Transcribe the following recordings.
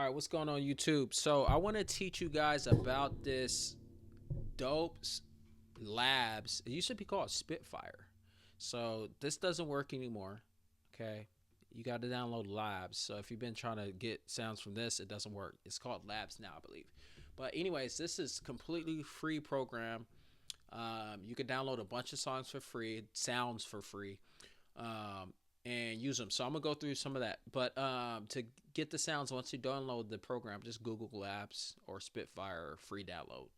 All right, what's going on YouTube? So I want to teach you guys about this dope labs. It used to be called Spitfire. So this doesn't work anymore. Okay, you got to download labs. So if you've been trying to get sounds from this, it doesn't work. It's called labs now, I believe. But anyways, this is completely free program. You can download a bunch of songs for free, sounds for free. And use them. So I'm gonna go through some of that. But to get the sounds, once you download the program, just Google Labs or Spitfire free download.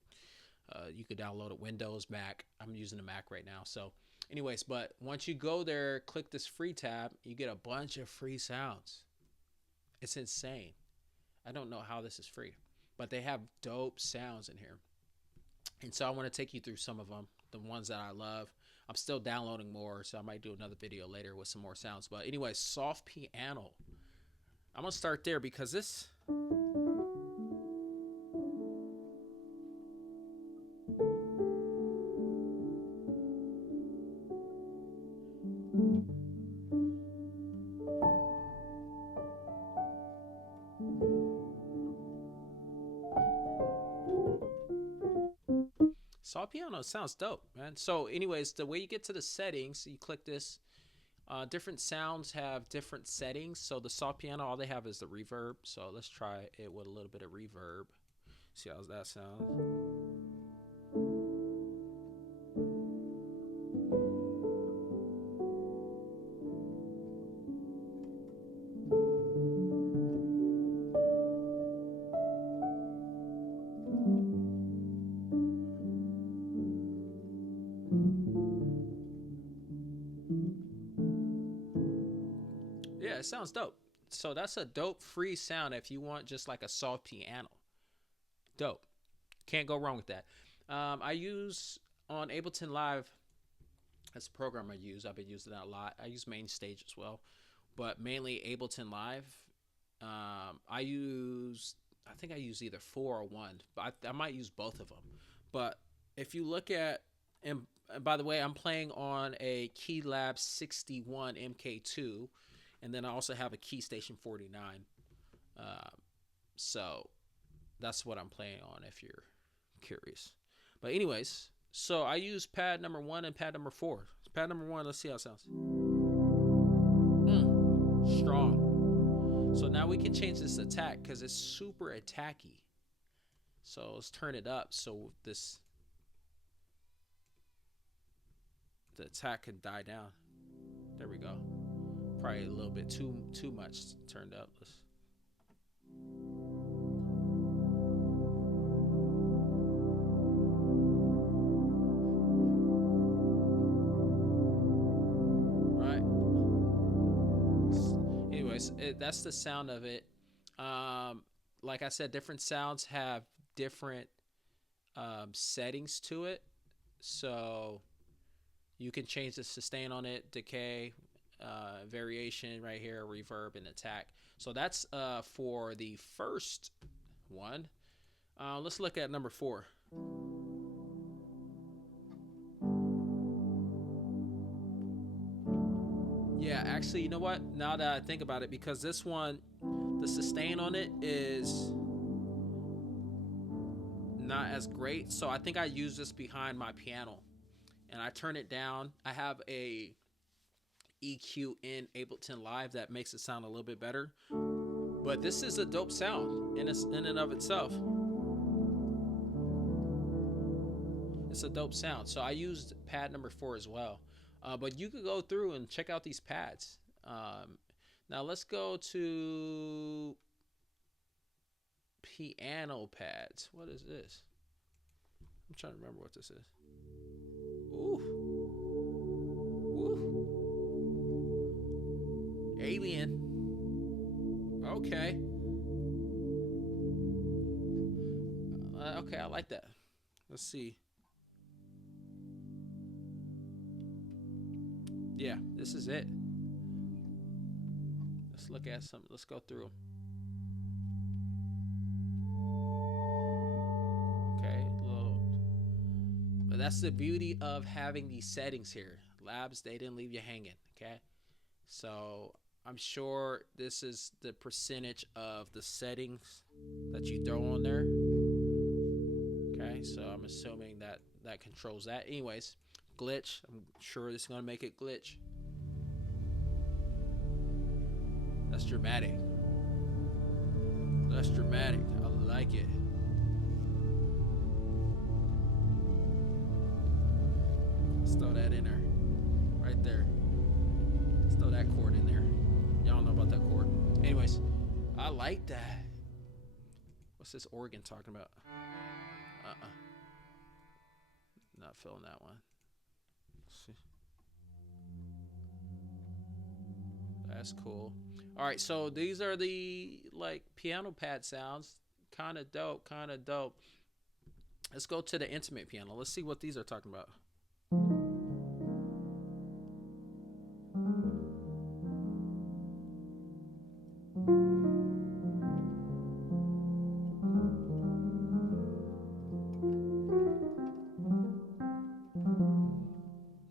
You could download it Windows, Mac. I'm using a Mac right now. So, anyways, but once you go there, click this free tab, you get a bunch of free sounds. It's insane. I don't know how this is free, but they have dope sounds in here. And so I want to take you through some of them, the ones that I love. I'm still downloading more, so I might do another video later with some more sounds. But anyway, soft piano. I'm going to start there because this... Soft piano sounds dope, man. So anyways, the way you get to the settings, you click this. Different sounds have different settings. So the soft piano, all they have is the reverb. So let's try it with a little bit of reverb. See how that sounds. Yeah, it sounds dope. So that's a dope free sound if you want just like a soft piano. Dope. Can't go wrong with that. I use on Ableton Live. That's a program I use. I've been using that a lot. I use Main Stage as well, but mainly Ableton Live. I think I use either 4 or 1, but I might use both of them. But if you look at, and by the way, I'm playing on a Keylab 61 MK2, and then I also have a Key Station 49. So that's what I'm playing on if you're curious. But anyways, so I use pad number 1 and pad number 4. Pad number 1, let's see how it sounds. Strong. So now we can change this attack because it's super attacky. So let's turn it up so the attack can die down. There we go. Probably a little bit too much turned up. Right. Anyways, that's the sound of it. Like I said, different sounds have different settings to it. So you can change the sustain on it, decay, variation right here, reverb, and attack. So that's for the first one. Let's look at number 4. Yeah, actually, you know what? Now that I think about it, because this one, the sustain on it is not as great. So I think I use this behind my piano and I turn it down. I have a EQ in Ableton Live that makes it sound a little bit better. But this is a dope sound in and of itself. It's a dope sound. So I used pad number 4 as well. But you could go through and check out these pads. Now let's go to piano pads. What is this? I'm trying to remember what this is. Ooh. Ooh. Alien. Okay. Okay, I like that. Let's see. Yeah, this is it. Let's look at some. Let's go through them. Okay, but that's the beauty of having these settings here. Labs, they didn't leave you hanging. Okay, so I'm sure this is the percentage of the settings that you throw on there. Okay, so I'm assuming that that controls that. Anyways, glitch. I'm sure this is gonna make it glitch. That's dramatic. That's dramatic. I like it. Let's throw that in there. Right there. Let's throw that chord in there. Y'all know about that chord. Anyways, I like that. What's this organ talking about? Not feeling that one. That's cool. All right, so these are the like piano pad sounds. Kind of dope, kind of dope. Let's go to the intimate piano. Let's see what these are talking about.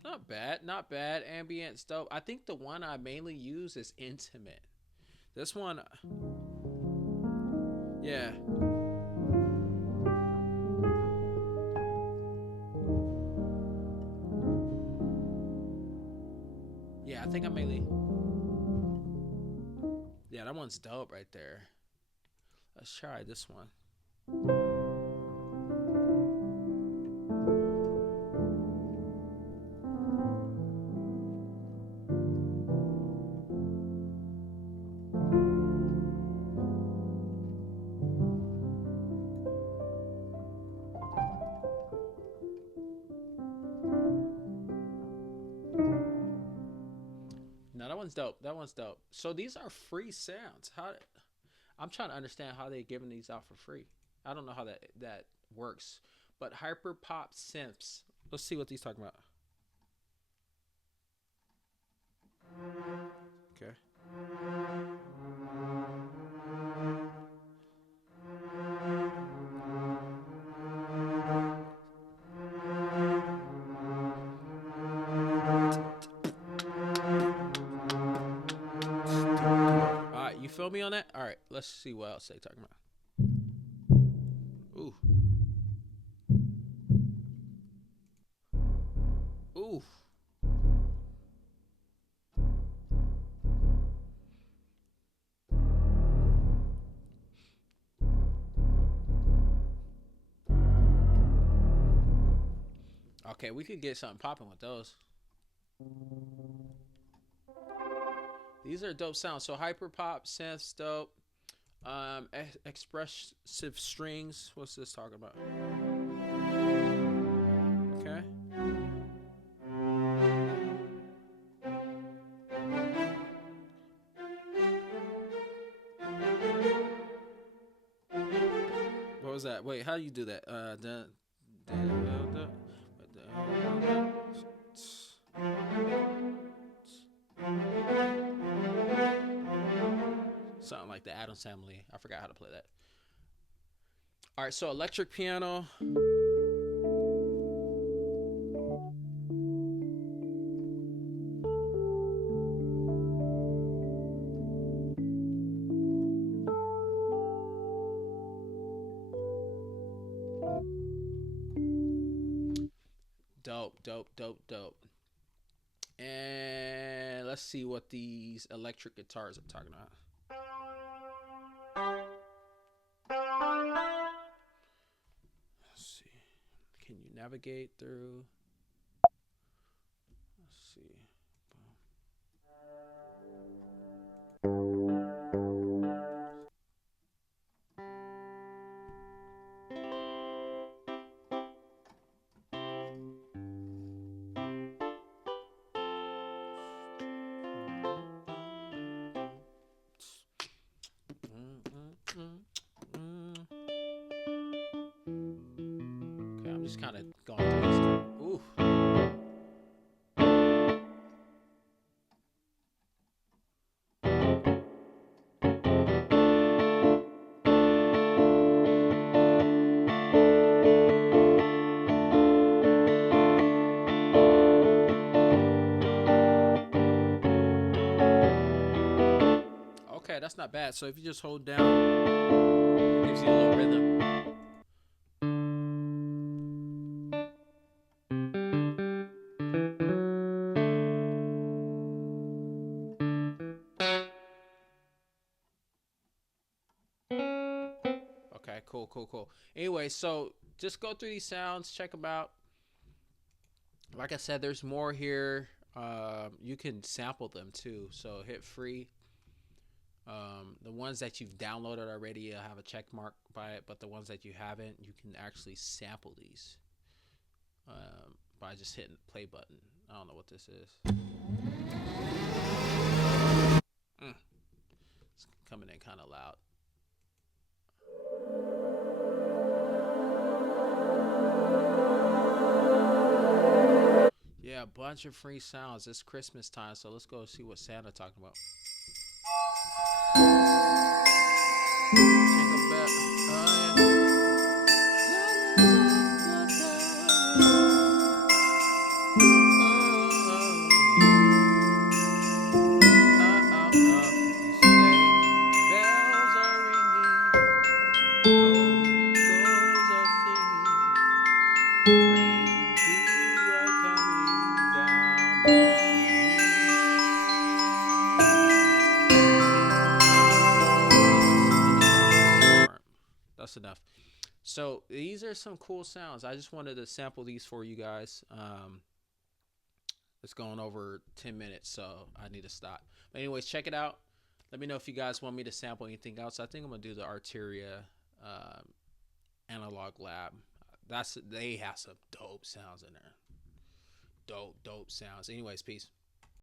Not bad, not bad. Ambient's dope. I think the one I mainly use is intimate. This one, yeah. Yeah, I think I mainly. Yeah, that one's dope right there. Let's try this one. No, that one's dope. That one's dope. So these are free sounds. How? I'm trying to understand how they're giving these out for free. I don't know how that works. But Hyperpop Synths. Let's see what these talking about. Okay. All right, you feel me on that? All right, let's see what else they talking about. Ooh, ooh. Okay, we could get something popping with those. These are dope sounds. So Hyperpop synths dope. Expressive strings. What's this talking about? Okay. What was that? Wait, how do you do that? Something like the Adam Family. I forgot how to play that. All right, so electric piano. Dope, dope, dope, dope. And let's see what these electric guitars are talking about. Let's see. Can you navigate through? Let's see. Okay, I'm just kind of going through this. Ooh. not bad. So if you just hold down, it gives you a little rhythm. Okay, cool, cool, cool. Anyway, so just go through these sounds, check them out. Like I said, there's more here. You can sample them too. So hit free. The ones that you've downloaded already have a check mark by it, but the ones that you haven't, you can actually sample these by just hitting the play button. I don't know what this is. It's coming in kind of loud. Yeah, a bunch of free sounds. It's Christmas time, so let's go see what Santa talking about. Jingle bell. Oh, that's enough. So these are some cool sounds. I just wanted to sample these for you guys. It's going over 10 minutes, so I need to stop. But anyways, check it out. Let me know if you guys want me to sample anything else. I think I'm gonna do the Arteria analog lab. They have some dope sounds in there. Dope sounds. Anyways, peace.